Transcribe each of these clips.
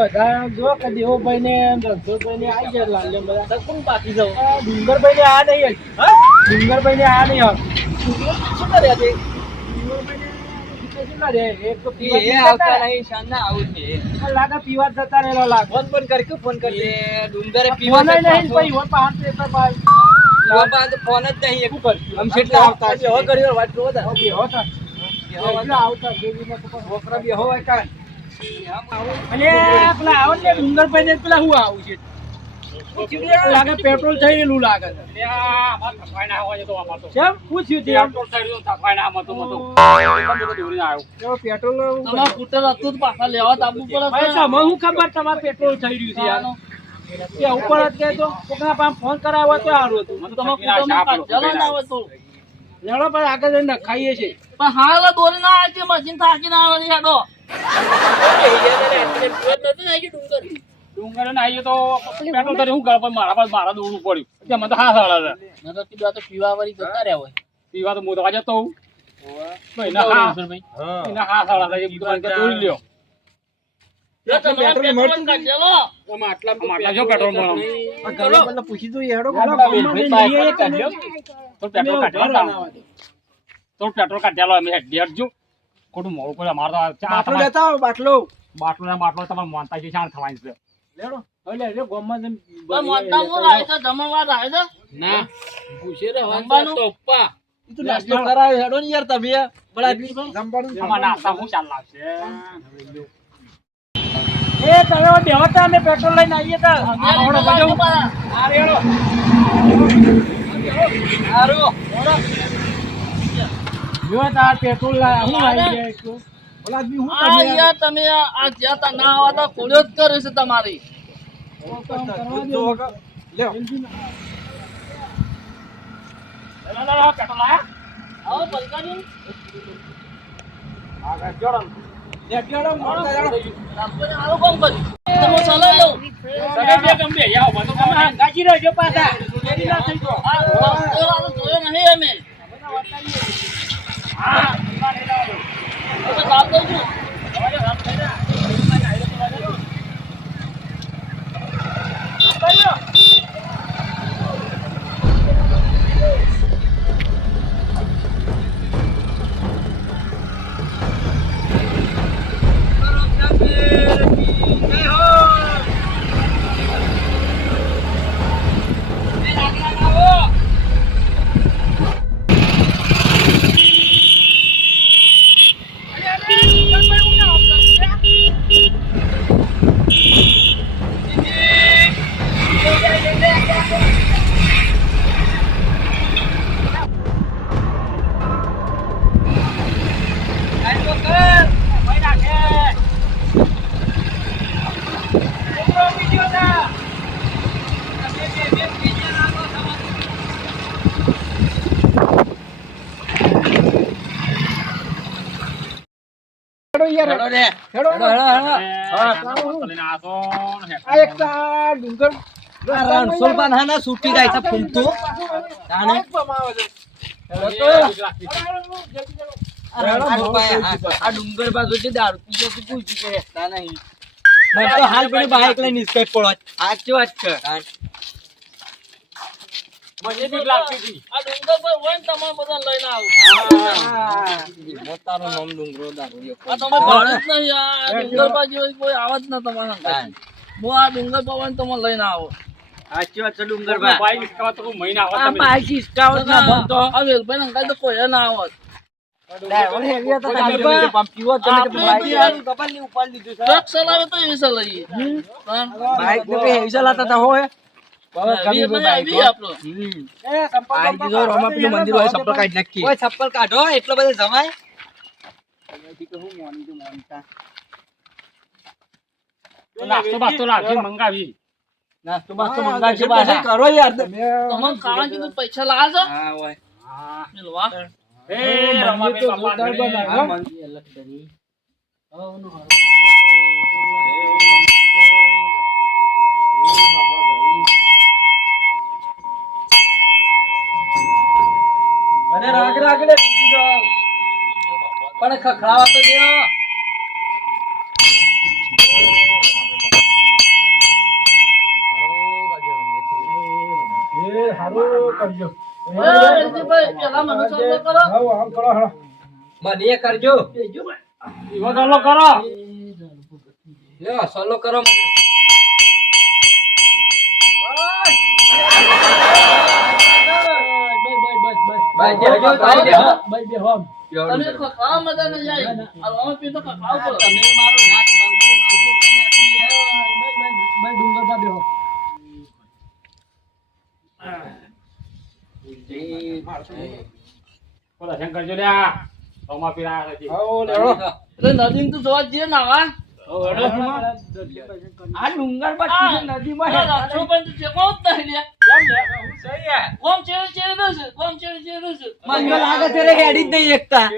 બધા જો કે દેવુભાઈ ને રણછોડભાઈ ને આવી જાય લાલ બધા. કોણ બાકી જાવ? ડુંગરભાઈ ને આ નહીં. ડુંગરભાઈ ને આ નહીં. શું કરે છે ડુંગરભાઈ ને શું ના રે? એક તો જ જ. ફોન કરી નહીં કર્યું? આવતા આવતા છોકરા બેહો હોય કાંઈ. અને પેલા આવો ને ડુંગરભાઈ ને પેલા હું આવું છે. લાગે પેટ્રોલ થઈ ગયેલું લાગે છે. કેમ? પૂછ્યું છે? પેટ્રોલ તમારે કૂટર હતું પાછા લેવા તો આવવું પડે મને શું ખબર તમારે પેટ્રોલ થઈ રહ્યું છે યાર એ ઉપર જ કહેતો કોકના પાસે ફોન કરાવ્યો તો સારું હતું. તમે કૂટરમાં કાઢેલો ના હોય તો. લેડો પણ આગળ ખાઈએ નખાઈએ છે પણ હાલ દોરી ના આવે છે મશીન થાકી ના આવે છે હેડો. ડુંગર ને આવીએ તો પેટ્રોલ હું મારા પાસે મારા દોડવું પડ્યું કે મને તો હા સાડા છે કીધું આ તો પીવા વાળી જતા રહ્યા હોય પીવા તો હું તો આજે તો હું એના હા એના હા સાડા થાય એ દોડી લ્યો પેટ્રોલ કાઢ્યો કાઢ્યા અમે હેડ જો ખોટું મોડું કોઈ અમારે તો બાટલો લેતા આવો બાટલો. બાટલો ને બાટલો તમારે માનતા છે શાણ થવાની છે લેડો. હું ના રે તો નાસ્તો હેડો ને યાર તમે. બડા જમવાનું આમાં નાસ્તા હું ચાલ લાગશે એ તમે હવે બેહો તા અમે પેટ્રોલ લઈને આવીએ તા. આ રેડો. જો તાર પેટ્રોલ લાય હું આવી જાય તો ઓલા આદમી હું આ યાર તમે આ જ્યાં તા ના આવા તા જ કરે છે તમારી. જોયો નહીં અમે. હા દઉં છું હેડો યાર હેડો રે. હેડો હેડો. હા લઈને આ આ એક તો આ ડુંગર રણછોડબાન હા ના છૂટી જાય છે ફૂમતું તાણે આ ડુંગર બાજુ જે દારૂ પીજો કે પૂછી કે રહેતા નહીં. મેં તો હાલ પેલી બાઈક લઈને સ્કેટ પડો સાચી વાત છે. મને બીક લાગતી હતી? આ ડુંગર પર હોય ને તમારે બધા લઈને આવું. મોતાનું નામ ડુંગરો દારૂ આ તમે ભણે જ નહીં આ ડુંગર બાજુ કોઈ આવે ના તમારા સંગાથે. હું. આ ડુંગર પર હોય ને તમે લઈને આવો. સાચી વાત છે ડુંગર ભાઈ વિશ્વાસ તો મહિના આવત તમે. બાઈક હિસકાવત ના બનતો આ વેલભાઈ અંકલ તો કોઈ ના આવત. ડ્રાઈવર હેવી હતા તમે આપણે- તમે પંપીઓ તમે કે આપણે બાઈક ત્યાં કપાલની ઉપાડી લીધું છે. ટ્રક ચલાવે તો એવી ચલાવીએ હા. બાઈક ને કઈ હેવી ચલાતા હોય? ચપ્પલ કાઢી નાખી ઓય ચપ્પલ કાઢો એટલો બધો જમાય નાસ્તો બાસ્તો લાવજે મંગાવી નાસ્તો બાસ્તો મંગાવજો પાછા કરો યાર તમે તમને ખાવા કીધું પૈસા લાવજો હા હોય હા મિલવા એ રમાબેન બાપાને. અને રાગ રાગ લે પણ ખખડાવા એ હારું કરજો એ વેલજીભાઈ, પેલા રાગ રાગ લે પણ ખખડાવા તો હાલો. મને કરજો કરો કરો શંકર જો લેવડો. એટલે તો જોવા જઈએ ને આવા. આ ડુંગર પર નદીમાં આ રાતનો પણ તો ટેકો જ નહીં લ્યા. કોમ ચેડે ચેડે છે, કોમ ચેડે ચેડે છે. મને લાગે છે રે હેડી જ નહીં એકતા.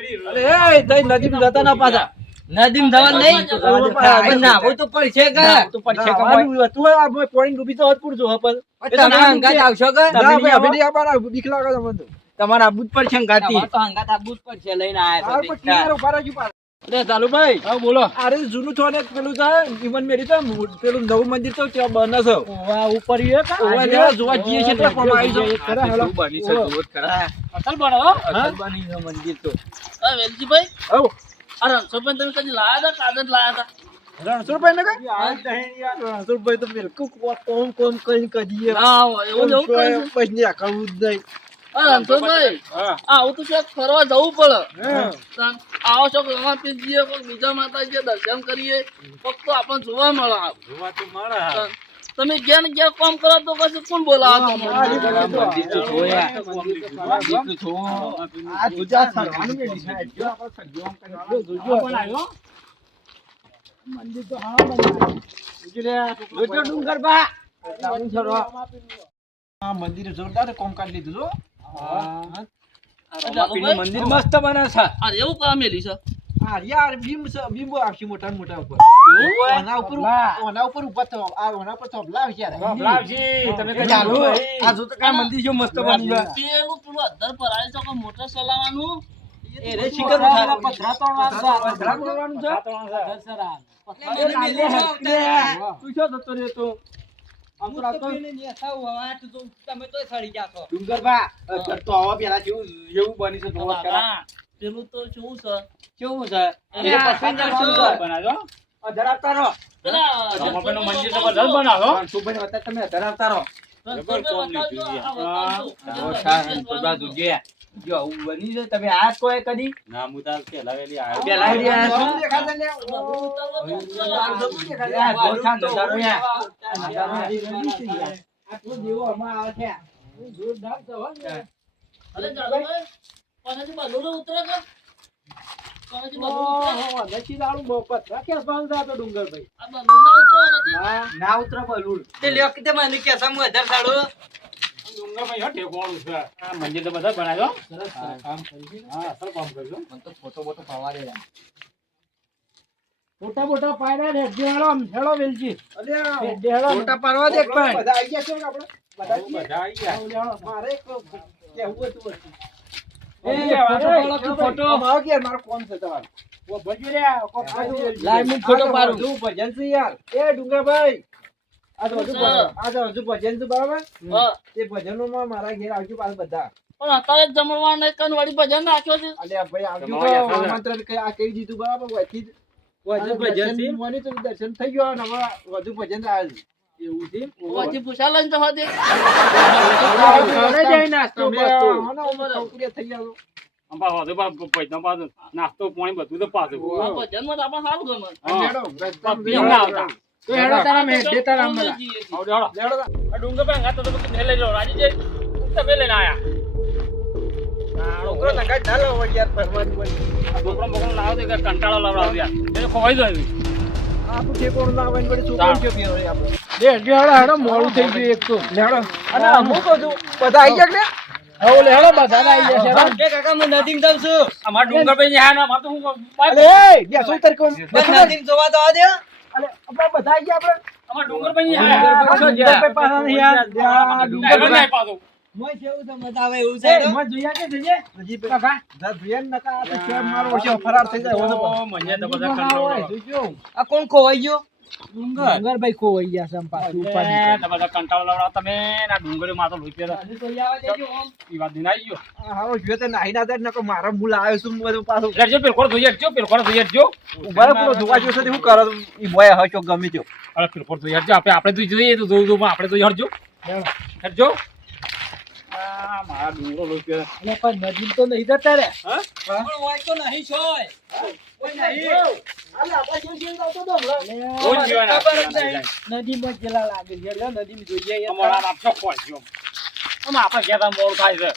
એ તઈ નદીમાં જતા ના પાછા. નદીમ જવા નહીં. હવે નાવું તો પડશે કે. તો પછી કમાવાનું હતું આ ભાઈ ડૂબી તો હોત પૂરતું હોય, તમે તમે આવશો કે? ના, ભાઈ, અમે નહીં બીક લાગે તમને તો. તમારે આબુ જ પડશે હંગાથી. તમારે તો હંગાત આવવું જ લઈને આયા છો પણ હા બોલો. અરે, ચાલુભાઈ. અરે, જૂનું છો ને પેલું છે, જીવન મેરી તો પેલું નવું મંદિર તો ત્યાં બને છે. ઓવા જેવા જોવા જઈએ છે એટલે કોમ આવી જાય. ખરા, હાલો. અસલ બનો છે મંદિર તો આ વેલજીભાઈ, આવો. અરે રણછોડભાઈ તમે કદી લાયા હતા કાદન લાયા હતા રણછોડભાઈ ને કઈ? રણછોડભાઈ તો બિલકુલ કોમ કોમ કરીને કદી ના એવું એવું કરે પછી આકળવું જ નહીં. આ રણછોડભાઈ, આવું તો ક્યાંક ફરવા જવું પડે. આવો છો રમાપીર જઈએ કોઈક બીજા માતાજીએ દર્શન કરીએ. આપણને જોવા મળે તમે જ્યાં ને કામ કરો તો પછી કોણ બોલાવે મંદિર તો મંદિર. મંદિર હા મંદિરે જોરદાર કોમકાજ લીધું મંદિર મસ્ત બને છે આ એવું કામ મેલી છે આ યાર બીમ બીમો આવશે મોટા મોટા ઉપર. ઓના ઉપર ઓના ઉપર ઊભા થવા આ ઓના ઉપર થોભલા આવશે યાર. લાવજી, તમે કઈ ચાલુ. આ જો તો કાંઈ મંદિર જેવું મસ્ત બની ગયું. પેલું પેલું અધર પર આવી શકો મોટર ચલાવવાનું એ રે શિખર ઉઠાડવા પથરા તોડવાનું પથરા તોડવાનું છે. આ ત્રણ છે. એ લાગે છે. તું શું થતો રહ્યો તો? પેલા તો છે કેવું છે ધરાવતા રહો. મંદિર બનાવો. તમે ધરાવતા રહો. આ તો જે જો બની જો તમે આ કોઈ કદી ના, હું તાર. પેલા ઈ આ શું? શું દેખાશે લે? આ જો છા નજારો યાર. આટલો દેવો અમાર આવે છે. જોરદાર છે હો ને. અરે જાદુભાઈ, કોનાથી બલૂન ઉતરે કે? કોનાથી બલૂન ઉતરે? આ બલૂન ના ઉતરે એનાથી? ના ઉતરો તે લ્યો કે મને કે સમજ સાડો ડુંગરભાઈ ટેકવાળું છે. આ મંદિર તો બધા બનાવજો. સરસ કામ કર્યું હા, અસલ કામ કરજો. મને તો ફોટો બોટો પાવા દે મોટા મોટા પાયરા ને હેડો. બધા આવી ગયા છે આપણે? બધા આવી ગયા. મારે એક હતું ફોટો કે મારો છે તમારો. ઓ, રે, ફોટો પાડું. ભજન છે યાર. એ, ડુંગરભાઈ. સર. ભજન- તો ભજન છે બરાબર હા. એ ભજનોમાં મારા ઘેર આવજો પાછા બધા પણ અત્યારે જમણવાર નહીં વળી ભજન રાખ્યો છે ભાઈ આવજો આ કહી દીધું બરાબર. ભજન દર્શન છે? તો દર્શન થઈ ગયો અને હવે વધુ ભજન આવે છે. એવું છે પછી પૂછા લઈને તો નાસ્તો થઈ પાછું. નાસ્તો પાણી બધું તો પાછું. ભજન ભજનમાં આપણે સારું ગમે હા. ડુંગર રસ્તામાં પીમ તો હેડો તારા મેં દે તારા અમરા. હેડો તો બધું લઈ લો. રાજી જઈ. તમે લઈને આયા. છોકરો નગાડ ના લાવો યાર, ફરવાની બધી. છોકરો બોકરો લાવો તો કંટાળો લાવડાવો યાર. એને ખવાઈ દો એવી. આપણું ઠેકોણું ના આવે છોકરો કેમ ફેરવે આપણે? લે, હેડો, હેડો, હેડો, મોડું થઈ ગયું એક તો. હેડો. અને અમુક બધું, બધા આઈ ગયા હવે લે, હેડો, બધા આઈ ગયા છે, હેડો. કે કાકા હું નદીમ જાઉં છું અમારા ડુંગરભાઈ ને હા ના, મારે તો હું અલે, એ, બેસો તારી કોણ? બેસો તારી. નદીમ જોવા તો આ દે આપણે બધા ગયા આપણે? ડુંગરભાઈ. ડુંગરભાઈ પાછા. મોય કેવું એવું છે મોય જોયા કે જઈએ હજી કાકા? જા જોયા નકા? આ તો કેમ મારો ઓછો ફરાર થઈ જાય ઓ, મને તો બધા આ કોણ ખોવાઈ ગયો? ડુંગર ભાઈ ખોવાઈ ગયા છે પાછું ઉપર તો બધા કંટાળો લવડાવો. તમે ના ડુંગળી માં તો લોહી પહેરો. ઈ વાત દિન આવી ગયો. હા જોયો તો નાઈ ના જાય નકો મારા મૂળ આવ્યો છું બધું પાછું? લેટજો પેલખોર ધોઈ હટજો પેલખોર ધોઈ હટજો ઊભા પૂરો જોવા જો તો હું કરો? ઈ બોય હચો ગમે જો અરે પેલખોર ધોઈ હટજો આપણે આપણે તો જોઈએ તો જોવું જોવું આપણે ધોઈ હરજો હટજો આ મારા ડુંગરો. એટલે પણ નજીક તો નહીં જતા રે. હા? પણ હોય તો નહીં નહીં. નદીમાં લાગે છે નદીમાં જોઈએ આપણે મોડ થાય છે.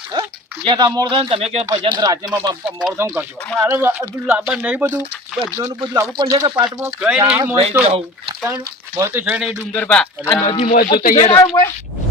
મોડ થાય ને તમે કે ભજન રાજ્યમાં મોડ કરજો. મારે બધું લાવવા નહીં બધું. બધાનું બધું લાવવું પડશે કે પાટમાં કઈ નહીં, મોજ તો. કારણ મોય તો જોઈ નહીં ડુંગર આ નદી મોજ જોતા